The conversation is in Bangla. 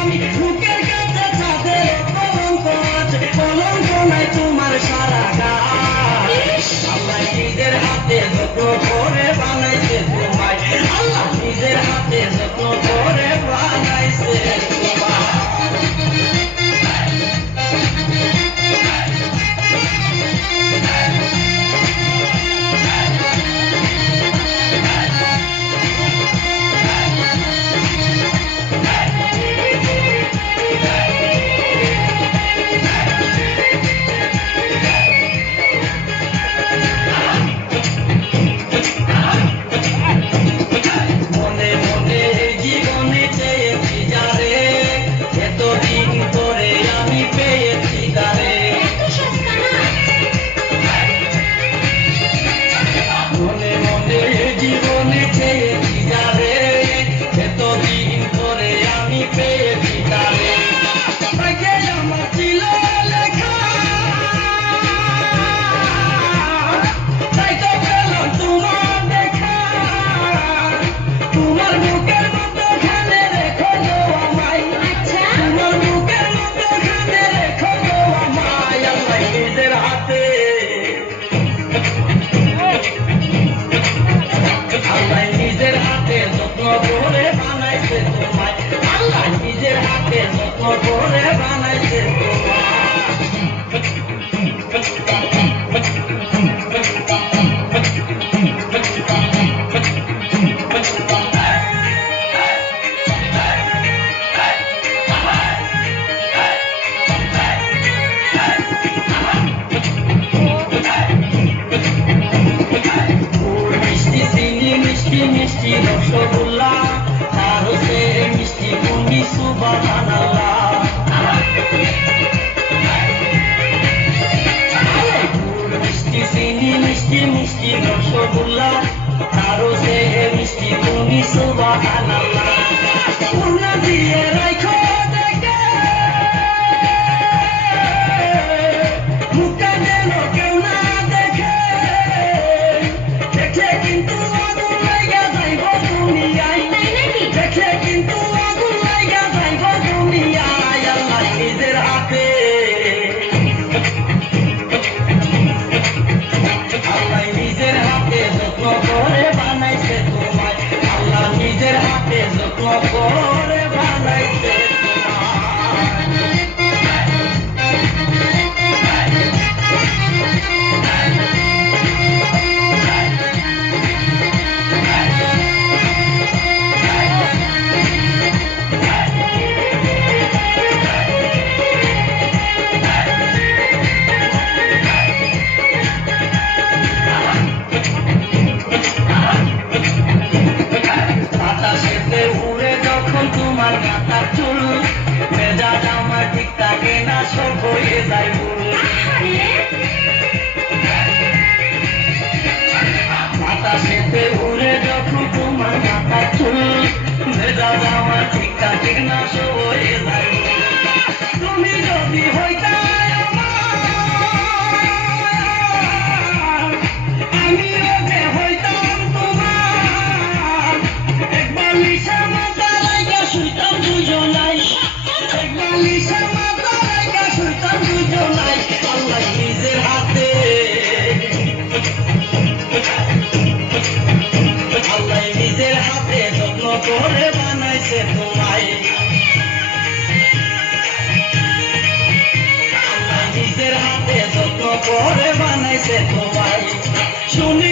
আমি বুকের কাছে ছাদে কলঙ্ক আছে, কলঙ্ক নাই তোমার সারা গায়ে। আল্লাহ নিজের হাতে যত্ন করে বানাইছে তোমায়, আল্লাহ নিজের হাতে যত্ন করে বানাইছে তোমায়। মিষ্টি রসগোল্লা আর হচ্ছে মিষ্টি তুমি সুবহানাল্লাহ। মিষ্টি চিনি মিষ্টি মিষ্টি রসগোল্লা আর হচ্ছে মিষ্টি তুমি সুবহানাল্লাহ। পূর্ণা দিয়ে রাখো দেখে মুখটা যেন কেউ না দেখে, দেখে কিন্তু করে বানাইছে বাতাসেতে উড়ে যখন তোমার মাথার চুল, মেজাজ আমার ঠিক থাকে না, সব হয়ে যায় ভুল। বাতাসেতে উড়ে যখন তোমার মাথার চুল, মেজাজ আমার ঠিক থাকে না, সব হয়ে যায় ভুল। তুমি যদি হইতা আমিও যে হইতাম তোমার, একবার লিসা মাথা রাইখা শুইতাম দুজনাই, একবার লিসা মাথা রাইখা শুইতাম দুজনাই। আল্লাহ নিজের হাতে, আল্লাহ নিজের হাতে যত্ন করে বানাইছে তোমায়, আল্লাহ নিজের হাতে যত্ন করে বানাইছে তোমায়। শুনি